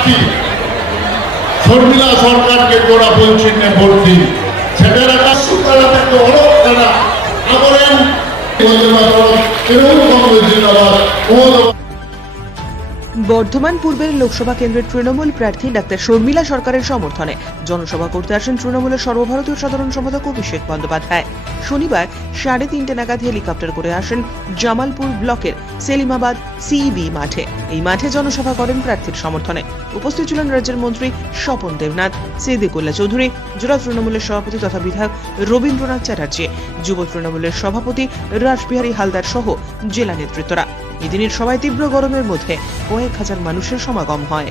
প্রার্থী শর্মিলা সরকারকে গোড়া বলছেন ভোট দিন। সেটার একটা সুতরাং একটা অনেক তারা আমরেন তৃণমূল কংগ্রেস জিন্দাবাদ। বর্ধমান পূর্বের লোকসভা কেন্দ্রের তৃণমূল প্রার্থী ডাক্তার শর্মিলা সরকারের সমর্থনে জনসভা করতে আসেন তৃণমূলের সর্বভারতীয় সাধারণ সম্পাদক অভিষেক বন্দ্যোপাধ্যায়। শনিবার সাড়ে তিনটে নাগাদ হেলিকপ্টার করে আসেন জামালপুর ব্লকের সেলিমাবাদ সিইবি মাঠে। এই মাঠে জনসভা করেন প্রার্থীর সমর্থনে। উপস্থিত ছিলেন রাজ্যের মন্ত্রী স্বপন দেবনাথ সিদ্দিকুল্লা চৌধুরী জোড়া তৃণমূলের সভাপতি তথা বিধায়ক রবীন্দ্রনাথ চ্যাটার্জি, যুব তৃণমূলের সভাপতি রাসবিহারী হালদার সহ জেলা নেতৃত্বরা। এদিনের সবাই তীব্র গরমের মধ্যে কয়েক হাজার মানুষের সমাগম হয়।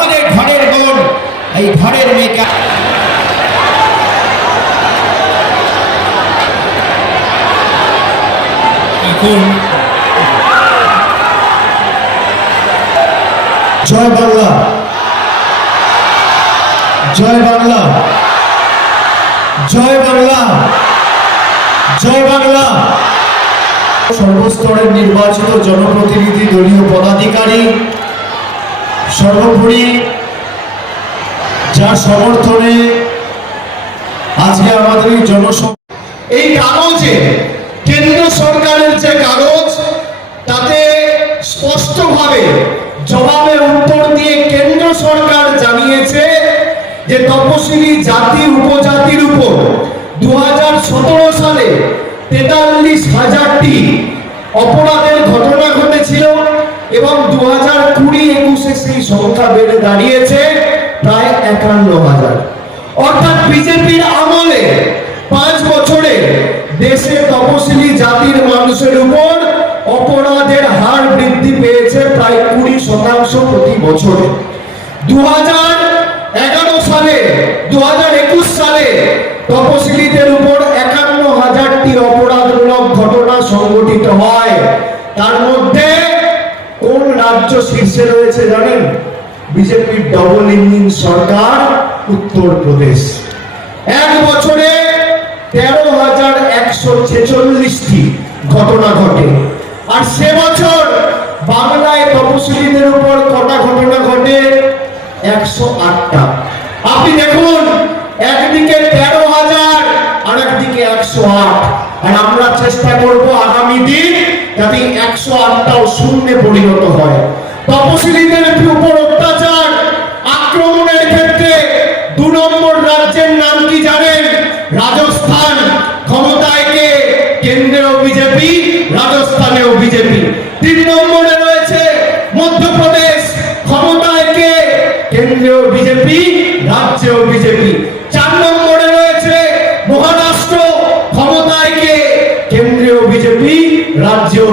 এই ঘরের মেয়েকে জয় বাংলা। জয় বাংলা। জয় বাংলা। জয় বাংলা। সর্বস্তরের নির্বাচিত জনপ্রতিনিধি, দলীয় পদাধিকারী, সর্বোপরি যার সমর্থনে আজকে আমাদের এই জনসভা এই কাগজে কেন্দ্র সরকারের যে কাগজ, তাতে স্পষ্টভাবে জবাবে উত্তর দিয়ে কেন্দ্র সরকার জানিয়েছে যে তপশিলি জাতি উপজাতির উপর দু হাজার সতেরো সালে তেতাল্লিশ হাজারটি অপরাধের ঘটনা ঘটেছিল এবং দু হাজার কুড়ি একুশে সেই সংখ্যা বেড়ে দাঁড়িয়েছে। প্রায় একান্ন হাজার। অর্থাৎ বিজেপির আমলে পাঁচ বছরে দেশে তপশিলি জাতির মানুষের উপর অপরাধের হার বৃদ্ধি পেয়েছে প্রায় কুড়ি শতাংশ প্রতি বছরে। দু এগারো সালে দু একুশ সালে তপশিলীদের উপর একান্ন হাজারটি অপরাধমূলক ঘটনা সংঘটিত হয়। তার মধ্যে কোন রাজ্য শীর্ষে রয়েছে জানেন? বিজেপির ডবল ইঞ্জিন সরকার উত্তরপ্রদেশ এক বছরে তেরো হাজার একশো ছেচল্লিশটি ঘটনা ঘটে। আর সে বছর বাংলায় তপশিলি তপশিলীদের উপর কটা ঘটনা ঘটে? একশো আটটা। আপনি দেখুন, একদিকে তেরো হাজার আর একদিকে একশো আট। আর আমরা চেষ্টা করব আগামী দিন যাতে একশো আটটাও শূন্যে পরিণত হয়। তপশিলীদের উপর অত্যাচার, আক্রমণের ক্ষেত্রে দু নম্বর রাজ্যের নাম কি জানেন? রাজস্থান। ক্ষমতায় কে? কেন্দ্রেও বিজেপি, রাজস্থানেও বিজেপি। তিন নম্বরে রয়েছে মধ্যপ্রদেশ। ক্ষমতায় কে? কেন্দ্রেও বিজেপি, রাজ্যেও বিজেপি।